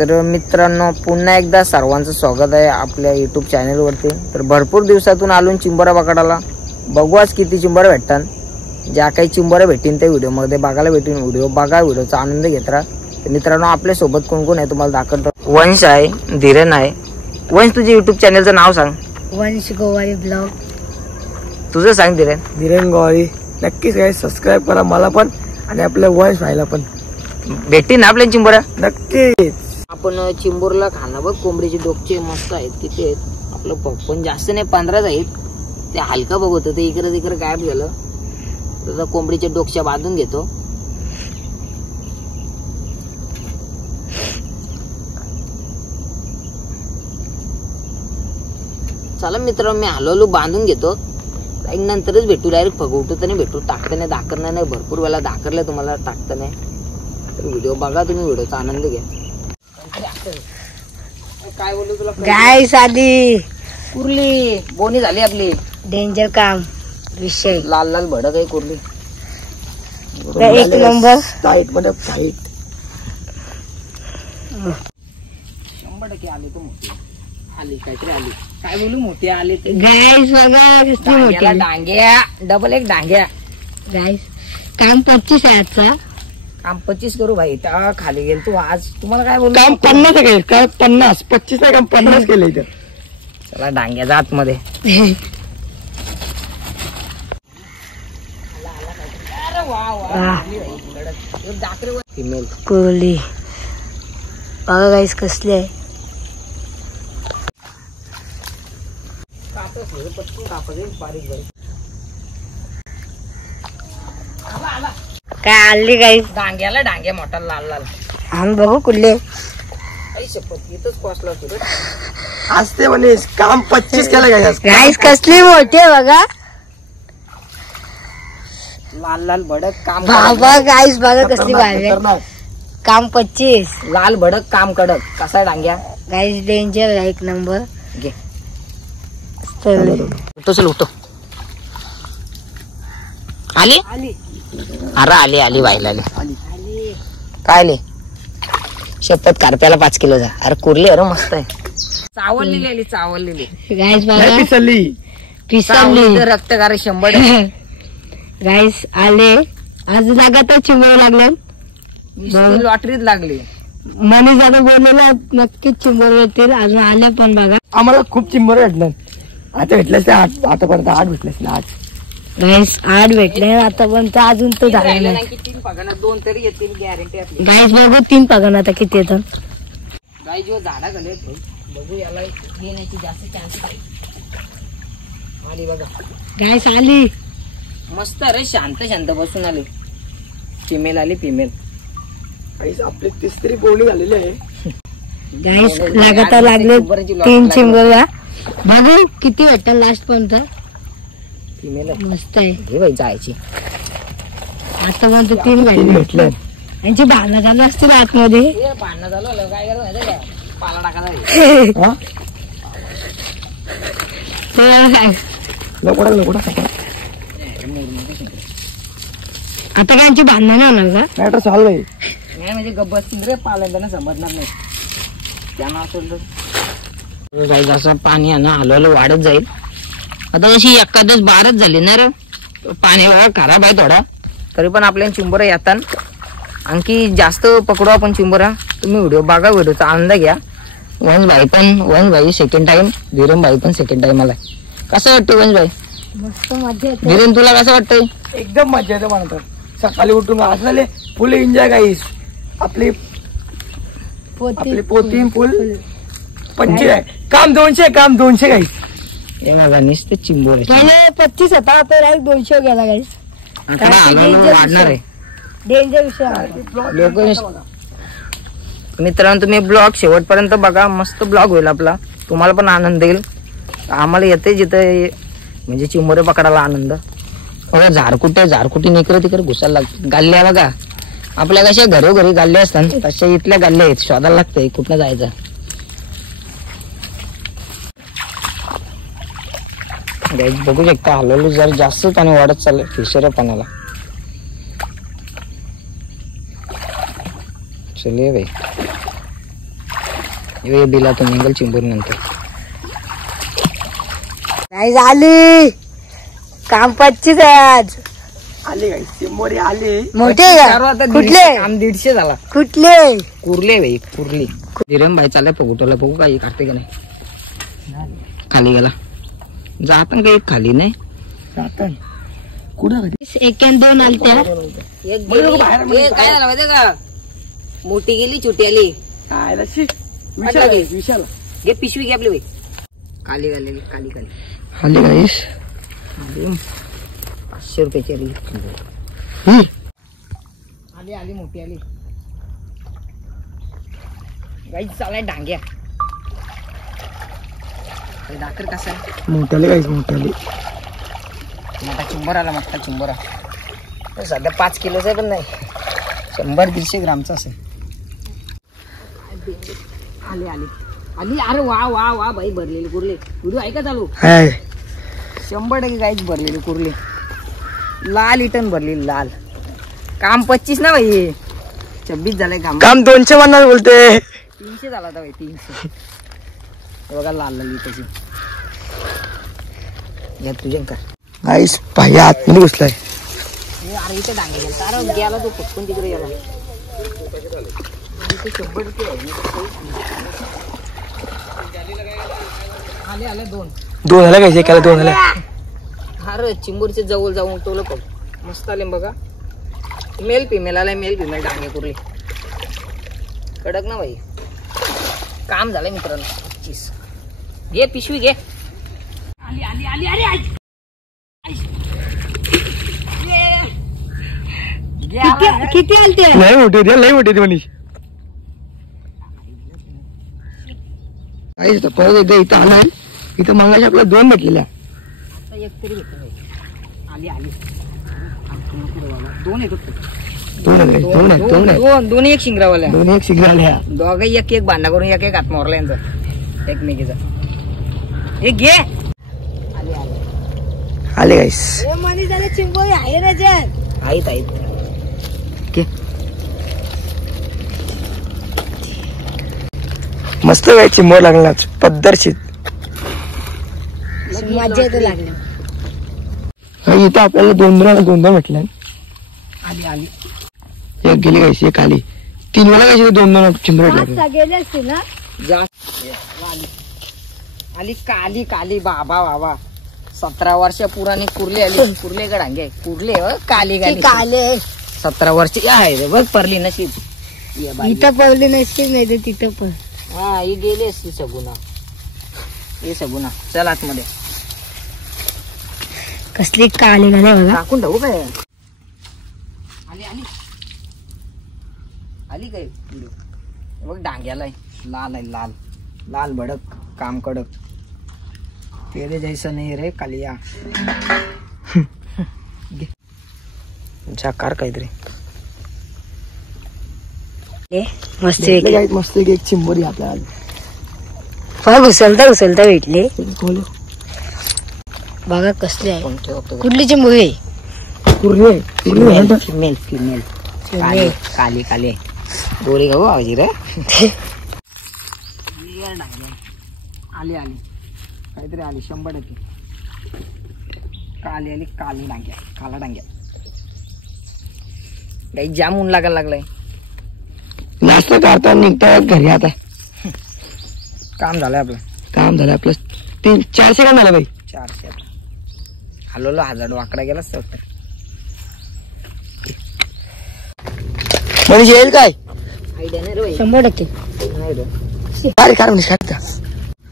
तर मित्रांनो, पुन्हा एकदा सर्वांचं स्वागत आहे आपल्या यूट्यूब चॅनलवरती। तर भरपूर दिवसातून आलो चिंबोरा पकडायला। बघू आज किती चिंबोरा भेटतात। ज्या काही चिंबोरा भेटतील ते व्हिडिओमध्ये बघायला भेटतील। व्हिडिओ बघा, व्हिडिओचा आनंद घेत राहा। तर मित्रांनो, आपल्या सोबत कोण कोण आहे तुम्हाला दाखवतो। वंश आहे, धीरन आहे। वंश, तुझे यूट्यूब चॅनलचं नाव सांग। वंश गोवारी ब्लॉग। तुझं सांग धीरन। धीरन गोवारी। नक्कीच काय सबस्क्राईब करा मला पण आणि आपल्या वंश व्हायला पण भेटतील ना आपल्या चिंबोरा। नक्कीच आपण चिंबोरला खाणं बघ। कोंबडीचे डोकचे मस्त आहेत। किती आहेत आपलं पण जास्त नाही, 15 आहेत। ते हलका बघ होतं, ते इकडे तिकडे गायब झालं। तर कोंबडीच्या डोकच्या बांधून घेतो। चला मित्रांनो, मी हलवलो बांधून घेतो। नंतरच भेटू, डायरेक्ट फगवतो तर नाही भेटू, टाकताना दाखरणार नाही। भरपूर वेळा दाखरलं तुम्हाला टाकताना। तर व्हिडिओ बघा तुम्ही, व्हिडिओचा आनंद घ्या। काय बोलू तुला? गाईस आली कुर्ली बोनी झाली आपली। डेंजर काम विषय। लाल लाल भडक आहे कुर्ली। एक नंबर टाईट मध्ये टाईट। 100% आली तो मोठी आली, काहीतरी आली। काय बोलू, मोठी आली ते। गाईस बघा किती मोठी डांग्या, डबल एक डांग्या। गाईस काम 25 आहे आजचा। काम 25 करू भाई। त्या खाली गेल तू आज। तुम्हाला काय बोलू, काम 50 आहे काय? 50 25 नाही, काम 50 केलं इथं। चला डांग्याचा आतमध्ये। फिमेल कोहली बघा गाईस कसली आहे। काय आली गाईस? डांग्याला डांग्या मोठा लाल लाल। आम्ही बघू कुठले शपथ इथंच पोचला तुला। आज ते म्हणे काम 25 केलं काय? गाईस कसली मोठी आहे बघा। लाल लाल भडक काम बाबा गाईस बघा कसली भारी आहे। काम 25, लाल भडक काम कडक। कसा डांग्या गाईस डेंजर आहे एक नंबर। घे चल उठो, चल उठो। आली अरे आली आली व्हायला आली। काय आली? शपथ कारप्याला 5 किलोचा। अरे कुर्ली अरे मस्त आहे। चावललेली आली, चावललेली। गाईस बघा पिसली पिसली रक्त कार 100%। गाईस आले आज लगातार चिंबोरा लागला। लॉटरीत लागली। मनी ज्यादा बोललेला नक्कीच चिंबोरा येतील। अजून आल्या पण बघा। आम्हाला खूप चिंबर भेटलं। आता भेटल्यास ते 8 आतापर्यंत 8 भेटल्यास ना। 8 गाईस 8 भेटले आतापर्यंत, अजून तो झाला नाही। 3 पगाना 2 तरी येतील गॅरंटी आपली। गाईस बघू 3 पगार आता किती येतात। गाई जो झाडा गले बघू, याला येण्याची जास्त चान्स आहे। आली बघा गाईस आली मस्त। अरे शांत शांत बसून आली। फिमेल आली, फिमेल। आपली तिसरी बोली झालेली आहे। गाईस लगातार लागले 3 चिंबोरा। बघू किती भेटतात लास्ट पर्यंत। फिमेल मस्त आहे। हे बाई जायची। आतापर्यंत 3 भेटले। यांची भांडणं चालू असतील आतमध्ये। भांडणं झालं काय करत माहिती का? पाला टाकायला आता काय यांची भांडणं नाही होणार का? मॅटर सॉल्व आहे। नाही म्हणजे गब्बसतील रे, पालंदाना समजणार नाही त्यांना असेल तर। गाई जसं पाणी आहे ना हलवायला वाढत जाईल। आता अशी एखादच 12च झाली ना रे। पाणी खराब आहे थोडा, तरी पण आपल्याला चिंबोरा येतात। आणखी जास्त पकडू आपण चिंबोरा। तुम्ही व्हिडिओ बघा, व्हिडिओचा आनंद घ्या। वंश भाई सेकंड टाइम, धीरन भाई पण सेकंड टाइम आलाय। कसं वाटतं वंश भाई? मस्त मजा येते। धीरन तुला कसं वाटतंय? एकदम मजा येते म्हणतात। सकाळी उठून असले फुल एन्जॉय गाईस। आपली पोती फुल 25 आहे। काम 200, काम 200 गाईस। हे माझा नुसते चिंबोरे 25 होता, आता 200 गेला गाईस। आता हळूहळू वाढणार आहे. डेंजर विषय लोक मित्रांनो तुम्ही ब्लॉग शेवटपर्यंत बघा, मस्त ब्लॉग होईल आपला, तुम्हाला पण आनंद येईल. आम्हाला येते जिथे म्हणजे चिंबोरे पकडायला आनंद. बघा झारकुटी इकडे तिकडे घुसायला लागते. गाल्ल्या बघा आपल्या कशा घरोघरी गाल्ले असतात तशा इथल्या गाल्ल्या आहेत, शोधायला लागतंय कुठं जायचं. बघू शकता हळूहळू जर जास्त पाणी वाढत चाललंय फिशर पाण्याला. चलिए भाई ये बिला तो निघेल चिंबोरी नंतर. नाही झाली काम 25 आहे आज. आले गाईस चिंबोरी आले. मोठे आहे का? कुठले काम 150 झाला. कुठले कुर्ले भाई कुर्ली. धीरम भाई चालय पगुटवला बघू काही काढते का नाही. खाली गेला जात काही खाली नाही जाताय कुठं 1 आणि 2 आलत्या. काय झालं माहितीये का, मोठी गेली छोटी आली. काय विशाल घे पिशवी घे आपली बाई. खाली खाली खाली खाली खाली गाईस 500 रुपयाची आली. आली मोठी आली गाईस. चालाय डांग्या दाखर कसा आहे. मोठ्याले गाईस मोठ्याले. मोठा चिंबर आला मोठा चिंबरा. सध्या 5 किलोचा पण नाही 100-150 ग्रामचा असेल. आली आली आली. अरे वा वा वा भाई भरलेली कुर्ली. व्हिडिओ आहे का चालू. 100% गाईच भरलेली कुर्ली. लाल इटन भरलेली लाल. काम 25 ना भाई 26 झालंय काम. काम 250 बोलते. 300 झाला होता भाई 300. बघा लाल लाल त्याची. या तुझ्या कर गाईस पाया आतमध्ये घुसलाय. अरे इथे डांगे गेला तारा गेला तो पटकन तिकडे गेला. आले आले 2 झाला गाईस. एकाला 2 झाला. अरे चिंबोरीच्या जवळ जाऊन उठवलं बघ मस्त आले बघा. मेल फिमेल आलाय. मेल फिमेल डांगे कुर्ली कडक ना भाई. काम झालंय मित्रांनो 25. घे पिशवी घे. आली आली आली. अरे किती आलते. लय मोठी होती लय मोठी होती मनीष. काहीच परत एकदा इथं आलाय. इथं मंगाशी आपल्या 2 भेटलेल्या. आता एक तरी भेटलं. आली आली 2 येतो. 2 एक शिंगरावाल्या. 2 एक शिकल्या. दोघं एक एक भांडा करून एक हात मारला यांचा एकमेकीचा. हे घे. आली आली आले गाईस. मनी झाले चिंबोरी आहे रे जन. आहेत आहेत. मस्त काय चिंबोर लागला पद्धतशीर. मजा येते लागली. इथं आपल्याला 2 भेटल्या. आली आली. एक गेली गाईस. एक आली. 3 वेळा कशी 2 चिंबोर भेटल्या. गेले असते ना. आली काली काली बाबा बाबा 17 वर्ष पुराणी कुर्ली आली. कुर्ले का डांगे कुर्ले काली काली काले 17 वर्ष आहे रे बघ. परली नशीब. ये बाई. इथं पडली नसतील नाही तर तिथं पण. हा ही गेली असती सगुना. ये सगुना चल आतमध्ये. कसली काली गाणे बघा. टाकून ठेवू काय. आली आली आली काय व्हिडिओ बघ. डांग्याला लाल आहे लाल लाल भडक काम कडक. तेरे जैसा नहीं रे कालिया. जाकार काहीतरी. मस्त मस्त एक चिंबोरी आपल्याला. फार घुसलता भेटले बघा. कसले आहे. कुठली चिंबोरी आहे. कुर्ली फिमेल फिमेल काली काली गोरी गाऊ आवाजी रे. आली आली काहीतरी आली 100%. काली आली काली डांग्या काला डांग्या. काही जाम ऊन लागायला लागलाय. जास्त काढता निघता घरी. आता काम झालंय आपलं. काम झालं आपलं. 3-4 सेकंद झाला बाई. 400 आता हलवलं. 1000 वाकडा गेलाच वाटतं. मनीष येईल काय. आयडिया नाही रे 100%. नाही रे. अरे काय मनीष काय.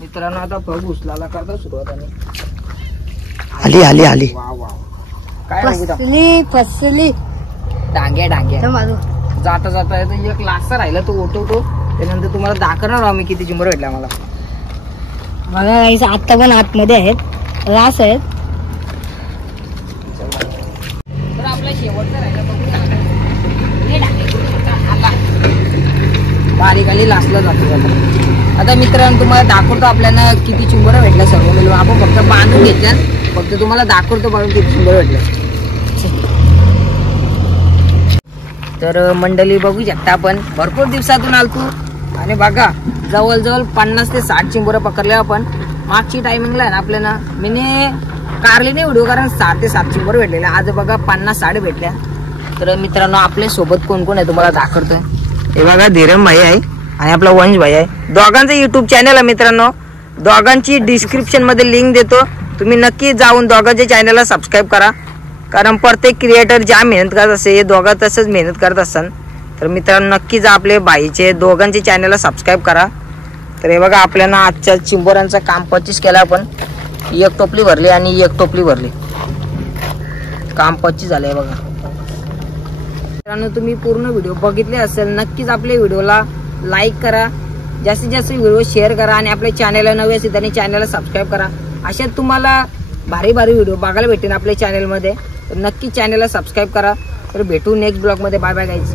मित्रांनो आता पग उचलायला करता सुरुवात. आणि आली आली आली. वा वा काय बघू इथं? फसली डांग्या तर माझं जाता जाता एक लास्ट राहिला तो उठवतो त्यानंतर तुम्हाला दाखवणार आम्ही किती चिंबर भेटला मला. बघा गाईस आता पण आतमध्ये आहेत रास आहेत. तर आपला शेवटचा राहिला बघूया आता. हे डांगे बारीक आली लासला जातो आता मित्रांनो तुम्हाला दाखवतो आपल्याला किती चिंबर भेटल्या सर्व मिळून. आपण फक्त बांधून घेतल्या फक्त तुम्हाला दाखवतो बघून किती चिंबर भेटल्या. तर मंडळी बघू शकता आपण भरपूर दिवसातून आलतो आणि बघा जवळजवळ 50 ते 60 चिंबोरं पकडले आपण. मागची टायमिंगला आहे ना आपल्याला मीने कारली नाही व्हिडिओ कारण 6 ते 7 चिंबोरं भेटलेले. आज बघा 50-60 भेटल्या. तर मित्रांनो आपल्या सोबत कोण कोण आहे तुम्हाला दाखवतोय. हे बघा धीरम भाई आहे आणि आपला वंश भाई आहे. दोघांचं युट्यूब चॅनल आहे मित्रांनो. दोघांची डिस्क्रिप्शन मध्ये लिंक देतो. तुम्ही नक्की जाऊन दोघांच्या चॅनलला सबस्क्राईब करा कारण प्रत्येक क्रिएटर ज्या मेहनत करत असते हे दोघं तसंच मेहनत करत असतात. तर मित्रांनो नक्कीच आपले भाईचे दोघांचे चॅनलला सबस्क्राईब करा. तर हे बघा आपल्याला आजच्या चिंबोरांचं काम 25 केलं आपण. एक टोपली भरली आणि एक टोपली भरली. काम 25 झालंय बघा मित्रांनो. तुम्ही पूर्ण व्हिडिओ बघितले असेल नक्कीच आपल्या व्हिडिओला लाईक करा, जास्तीत जास्त व्हिडिओ शेअर करा आणि आपल्या चॅनलला नवे असेल त्यांनी चॅनलला सबस्क्राईब करा. अशा तुम्हाला भारी भारी व्हिडिओ बघायला भेटेल आपल्या चॅनलमध्ये. तर नक्की चॅनलला सबस्क्राईब करा. तर भेटू नेक्स्ट ब्लॉग मध्ये. Bye bye guys.